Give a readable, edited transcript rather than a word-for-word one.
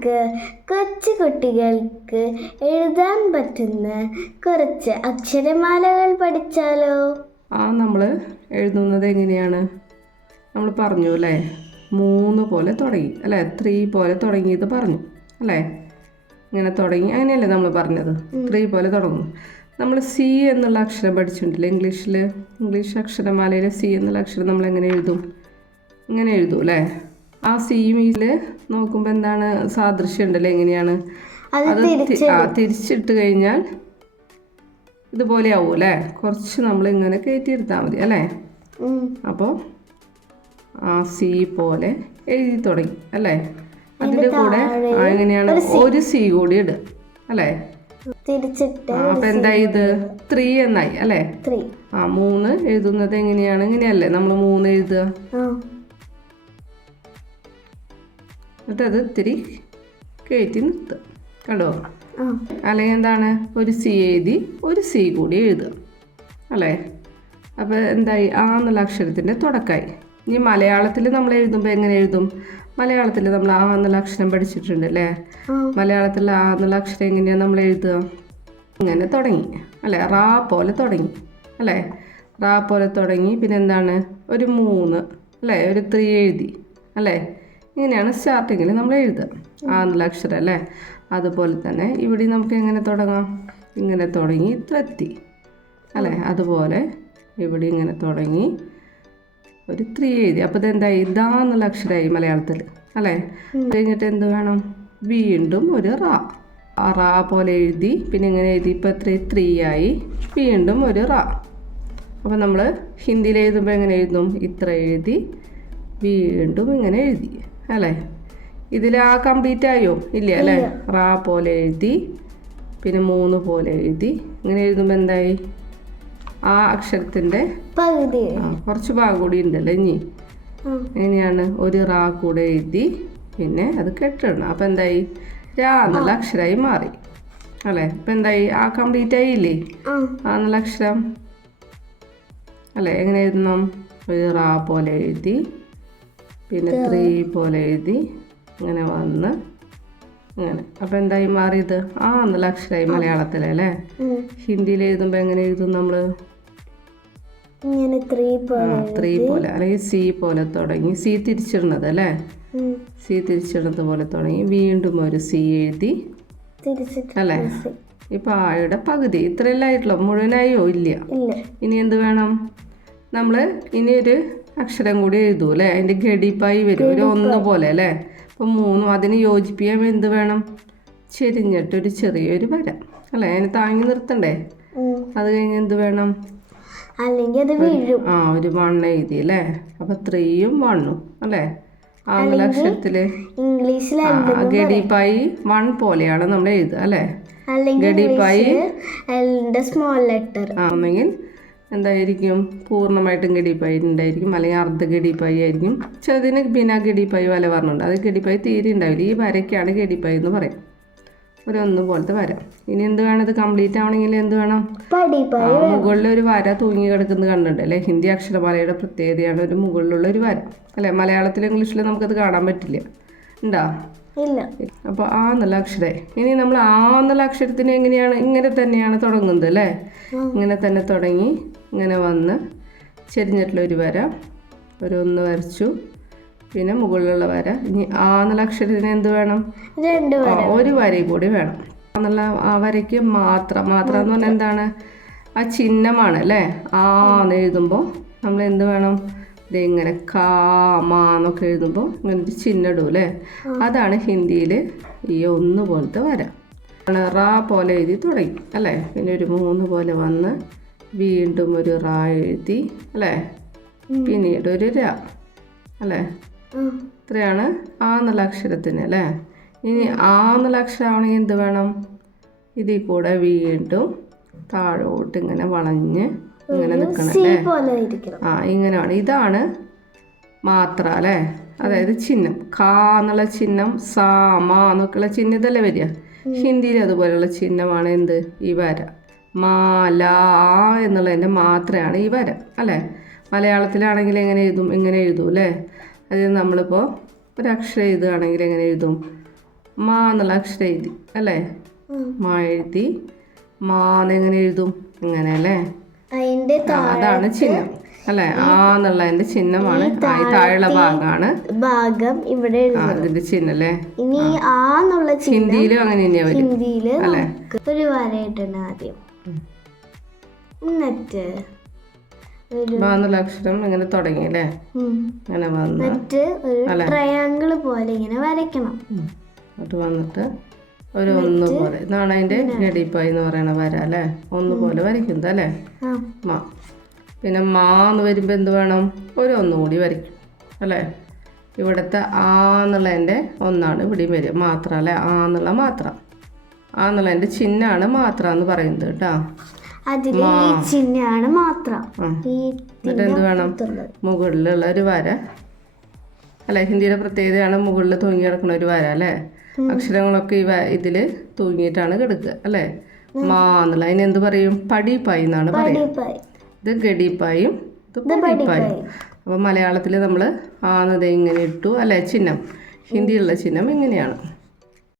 നമുക്ക് കൊച്ചു കുട്ടികൾക്ക് എഴുതാൻ പറ്റുന്ന കുറച്ച് അക്ഷരമാലകൾ പഠിച്ചാലോ? നമ്മൾ എഴുതുന്നത് എങ്ങനെയാണ്? നമ്മൾ പറഞ്ഞു അല്ലേ, 3 പോലെ തുടങ്ങി അല്ലേ, 3 പോലെ തുടങ്ങിയത് പറഞ്ഞു അല്ലേ, ഇങ്ങനെ തുടങ്ങി അങ്ങനെയല്ലേ നമ്മൾ പറഞ്ഞത്. 3 പോലെ തുടങ്ങും. നമ്മൾ സി എന്നുള്ള അക്ഷരം പഠിച്ചിട്ടുണ്ടല്ലേ ഇംഗ്ലീഷ് അക്ഷരമാലയിൽ സി എന്നുള്ള അക്ഷരം നമ്മൾ എങ്ങനെ എഴുതും? ഇങ്ങനെ എഴുതും അല്ലേ. ആ സിയിൽ നോക്കുമ്പോൾ എന്താണ് സാദൃശ്യം ഉണ്ടല്ലേ, എങ്ങനെയാണ് അത് തിരിച്ചിട്ട് കഴിഞ്ഞാൽ ഇതുപോലെ ആവും അല്ലേ. കുറച്ച് നമ്മൾ ഇങ്ങനെ കയറ്റിയെടുത്താൽ മതി അല്ലേ. അപ്പോൾ ആ സി പോലെ എഴുതി തുടങ്ങി അല്ലേ. അതിൻ്റെ കൂടെ എങ്ങനെയാണ് ഒരു സി കൂടി ഇടുക അല്ലേ. അപ്പം എന്തായി? ഇത് 3 എന്നായി അല്ലേ. 3 എഴുതുന്നത് എങ്ങനെയാണ്? ഇങ്ങനെയല്ലേ നമ്മൾ 3 എഴുതുക. എന്നിട്ട് അത് ഇത്തിരി കയറ്റി നിർത്തുക കണ്ടോ. അല്ലെങ്കിൽ എന്താണ്, ഒരു സി എഴുതി ഒരു സി കൂടി എഴുതുക അല്ലേ. അപ്പോൾ എന്തായി? ആ എന്നുള്ള അക്ഷരത്തിൻ്റെ തുടക്കമായി. ഇനി മലയാളത്തിൽ നമ്മൾ എഴുതുമ്പോൾ എങ്ങനെ എഴുതും? മലയാളത്തിൽ നമ്മൾ ആ എന്നുള്ള അക്ഷരം പഠിച്ചിട്ടുണ്ട് അല്ലേ. മലയാളത്തിൽ ആ എന്നുള്ള അക്ഷരം എങ്ങനെയാണ് നമ്മൾ എഴുതുക? ഇങ്ങനെ തുടങ്ങി അല്ലേ, റാ പോലെ തുടങ്ങി അല്ലേ. റാ പോലെ തുടങ്ങി പിന്നെ എന്താണ്, ഒരു 3 അല്ലേ, ഒരു 3 എഴുതി അല്ലേ. ഇങ്ങനെയാണ് സ്റ്റാർട്ടിങ്ങിൽ നമ്മൾ എഴുതുക ആ എന്നുള്ള അക്ഷരം അല്ലേ. അതുപോലെ തന്നെ ഇവിടെ നമുക്ക് എങ്ങനെ തുടങ്ങാം? ഇങ്ങനെ തുടങ്ങി ഇത്ര എത്തി അല്ലേ. അതുപോലെ ഇവിടെ ഇങ്ങനെ തുടങ്ങി ഒരു 3 എഴുതി. അപ്പോൾ ഇതെന്തായി? ഇതാ എന്നുള്ള അക്ഷരമായി മലയാളത്തിൽ അല്ലേ. കഴിഞ്ഞിട്ട് എന്ത് വേണം? വീണ്ടും ഒരു റാ പോലെ എഴുതി പിന്നെ ഇങ്ങനെ എഴുതി. ഇപ്പോൾ എത്ര 3 ആയി. വീണ്ടും ഒരു റാ. അപ്പോൾ നമ്മൾ ഹിന്ദിയിൽ എഴുതുമ്പോൾ എങ്ങനെ എഴുതും? ഇത്ര എഴുതി വീണ്ടും ഇങ്ങനെ എഴുതി അല്ലേ. ഇതിൽ ആ കംപ്ലീറ്റ് ആയോ? ഇല്ല അല്ലേ. റാ പോലെ എഴുതി പിന്നെ 3 പോലെ എഴുതി. ഇങ്ങനെ എഴുതുമ്പോൾ എന്തായി? ആ അക്ഷരത്തിൻ്റെ കുറച്ച് ഭാഗം കൂടി ഉണ്ടല്ലോ ഇനി. എങ്ങനെയാണ്? ഒരു റാ കൂടെ എഴുതി പിന്നെ അത് കെട്ടിടണം. അപ്പം എന്തായി? രാ എന്നുള്ള അക്ഷരമായി മാറി അല്ലേ. അപ്പം എന്തായി? ആ കംപ്ലീറ്റ് ആയില്ലേ ആ എന്നുള്ള അക്ഷരം അല്ലേ. എങ്ങനെ എഴുതണം? ഒരു റാ പോലെ എഴുതി പിന്നെ 3 പോലെ എഴുതി ഇങ്ങനെ വന്ന് അങ്ങനെ. അപ്പം എന്തായി മാറിയത്? ആ എന്നുള്ള അക്ഷരമായി മലയാളത്തിലല്ലേ. ഹിന്ദിയിൽ എഴുതുമ്പോൾ എങ്ങനെ എഴുതും നമ്മൾ? 3 പോലെ അല്ലെങ്കിൽ സി പോലെ തുടങ്ങി സി തിരിച്ചിടുന്നത് അല്ലേ. സി തിരിച്ചിടുന്നത് പോലെ തുടങ്ങി വീണ്ടും ഒരു സി എഴുതി അല്ലേ. ഇപ്പം ആയുടെ പകുതി ഇത്രയല്ല ആയിട്ടുള്ളൂ. മുഴുവനായോ? ഇല്ല. ഇനി എന്ത് വേണം? നമ്മൾ ഇനി ഒരു അക്ഷരം കൂടി എഴുതൂ അല്ലേ. അതിൻ്റെ ഗഡിപ്പായി വരും ഒരു 1 പോലെ അല്ലേ. അപ്പം 3 അതിന് യോജിപ്പിക്കാൻ എന്ത് വേണം? ചെരിഞ്ഞിട്ടൊരു ചെറിയൊരു വര അല്ലേ. അതിന് താങ്ങി നിർത്തണ്ടേ. അത് കഴിഞ്ഞ് എന്ത് വേണം? അല്ലെങ്കിൽ അത് വീഴും. ഒരു 1 എഴുതി അല്ലേ. അപ്പം 3ഉം 1ഉം അല്ലേ. ആ എന്നുള്ള അക്ഷരത്തില് ഗഡിപ്പായി 1 പോലെയാണ് നമ്മൾ എഴുതുക അല്ലേ. ഗഡിപ്പായി സ്മോൾ ലെറ്റർ ആണെങ്കിൽ എന്തായിരിക്കും? പൂർണ്ണമായിട്ടും ഗഡിപ്പായി ഉണ്ടായിരിക്കും അല്ലെങ്കിൽ അർദ്ധ ഗഡിപ്പായി ആയിരിക്കും. ചിലതിന് ബിനാ ഗഡിപ്പായി വല പറഞ്ഞുണ്ട്. അത് ഗഡിപ്പായി തീരെ ഉണ്ടാവില്ല. ഈ വരയ്ക്കാണ് ഗഡിപ്പായി എന്ന് പറയും. ഒരു 1 പോലത്തെ വര. ഇനി എന്ത് വേണം? ഇത് കംപ്ലീറ്റ് ആവണമെങ്കിൽ എന്ത് വേണം? മുകളിൽ ഒരു വര തൂങ്ങി കിടക്കുന്നത് കണ്ടിട്ടുണ്ട് അല്ലേ. ഹിന്ദി അക്ഷരമാലയുടെ പ്രത്യേകതയാണ് ഒരു മുകളിലുള്ള ഒരു വര അല്ലേ. മലയാളത്തിലും ഇംഗ്ലീഷിലും നമുക്കത് കാണാൻ പറ്റില്ല. ഉണ്ടോ? ഇല്ല. അപ്പോൾ ആ എന്നുള്ള അക്ഷരം. ഇനി നമ്മൾ ആ എന്നുള്ള അക്ഷരത്തിന് എങ്ങനെയാണ്? ഇങ്ങനെ തന്നെയാണ് തുടങ്ങുന്നത് അല്ലേ. ഇങ്ങനെ തന്നെ തുടങ്ങി ഇങ്ങനെ വന്ന് ചെരിഞ്ഞിട്ടുള്ള ഒരു വര ഒരു 1 വരച്ചു പിന്നെ മുകളിലുള്ള വര. ഇനി ആ എന്നുള്ള അക്ഷരത്തിന് എന്ത് വേണം? ഒരു വരയും കൂടി വേണം. എന്നുള്ള ആ വരയ്ക്ക് മാത്രം എന്ന് പറഞ്ഞാൽ എന്താണ്? ആ ചിഹ്നമാണ് അല്ലേ. ആ എന്ന് എഴുതുമ്പോൾ നമ്മൾ എന്ത് വേണം? ഇതിങ്ങനെ എന്നൊക്കെ എഴുതുമ്പോൾ ഇങ്ങനെ ഒരു ചിഹ്നം ഇടും അല്ലേ. അതാണ് ഹിന്ദിയിൽ ഈ 1 പോലത്തെ വര. റാ പോലെ എഴുതി തുടങ്ങി അല്ലേ. പിന്നെ ഒരു 3 പോലെ വന്ന് വീണ്ടും ഒരു റാ എഴുതി അല്ലേ. പിന്നീട് ഒരു രാ അല്ലേ. ഇത്രയാണ് ആ എന്നുള്ള അക്ഷരത്തിന് അല്ലേ. ഇനി ആ എന്നുള്ള അക്ഷരം ആവണമെങ്കിൽ എന്ത് വേണം? ഇതിൽ കൂടെ വീണ്ടും താഴോട്ട് ഇങ്ങനെ വളഞ്ഞ് ഇങ്ങനെ നിൽക്കണം അല്ലേ. ഇങ്ങനെ വേണം. ഇതാണ് മാത്ര അല്ലേ. അതായത് ചിഹ്നം. എന്നുള്ള ചിഹ്നം സാ മാ എന്നൊക്കെയുള്ള ചിഹ്നം ഇതല്ലേ വരിക. ഹിന്ദിയിൽ അതുപോലെയുള്ള ചിഹ്നമാണ് എന്ത്? ഈ വര. മാ ലാ എന്നുള്ളതിൻ്റെ മാത്രയാണ് ഈ വര അല്ലേ. മലയാളത്തിലാണെങ്കിൽ എങ്ങനെ എഴുതും? ഇങ്ങനെ എഴുതും അല്ലേ. അത് നമ്മളിപ്പോൾ ഒരക്ഷരം എഴുതുകയാണെങ്കിൽ എങ്ങനെ എഴുതും? മാ എന്നുള്ള അക്ഷരം എഴുതി അല്ലേ? ഉം. മാ എഴുതി. മാന്നെങ്ങനെ എഴുതും? ഇങ്ങനെ അല്ലേ? അതിന്റെ അതാണ് ചിഹ്നം അല്ലേ? ആ എന്നുള്ളതിന്റെ ചിഹ്നമാണ്. താഴെയുള്ള ഭാഗമാണ് ഭാഗം ഇവിടെ ഇതിന്റെ ചിഹ്നം അല്ലേ? ഇനി ആ എന്നുള്ള ഹിന്ദിയിലും അങ്ങനെ തന്നെയാ വരും ഹിന്ദിയില് അല്ലേ? ഒരു വരയിട്ടാണ് ആദ്യം. എന്നിട്ട് മാ എന്നുള്ള അക്ഷരം ഇങ്ങനെ തുടങ്ങി അല്ലേ? അങ്ങനെ വന്ന് എന്നിട്ട് ഒരു ട്രയാങ്കിൾ പോലെ ഇങ്ങനെ വരയ്ക്കണം. അത് വന്നിട്ട് ഒരു ഒന്ന് പോലെ, ഇതാണ് അതിന്റെ ഗഡിപ്പായി എന്ന് പറയണ വര അല്ലേ? ഒന്ന് പോലെ വരയ്ക്കുന്നത് അല്ലേ? മാ. പിന്നെ മാ എന്ന് വരുമ്പോൾ എന്ത് വേണം? ഒരു ഒന്നുകൂടി വരയ്ക്കും അല്ലേ? ഇവിടുത്തെ ആ എന്നുള്ളതിൻ്റെ ഒന്നാണ് ഇവിടെയും വരിക, മാത്ര അല്ലേ? ആ എന്നുള്ള മാത്ര. ആ എന്നുള്ളതിൻ്റെ ചിഹ്നമാണ് മാത്ര എന്ന് പറയുന്നത് കേട്ടോ. അതില് ഈ ചിഹ്നമാണ് മാത്ര. എന്നിട്ട് എന്ത് വേണം? മുകളിലുള്ള ഒരു വര അല്ലേ? ഹിന്ദിയുടെ പ്രത്യേകതയാണ് മുകളിൽ തൂങ്ങി കിടക്കുന്ന ഒരു വര അല്ലേ? അക്ഷരങ്ങളൊക്കെ ഇതിൽ തൂങ്ങിയിട്ടാണ് കിടക്കുക അല്ലേ? മാ എന്നുള്ള അതിന് എന്ത് പറയും? പടിപ്പായി എന്നാണ് പറയുക. ഇത് ഗഡിപ്പായും ഇത് പടിപ്പായും. അപ്പോൾ മലയാളത്തിൽ നമ്മൾ ആന്നത് ഇങ്ങനെ ഇട്ടു അല്ലേ? ചിഹ്നം. ഹിന്ദിയിലുള്ള ചിഹ്നം ഇങ്ങനെയാണ്.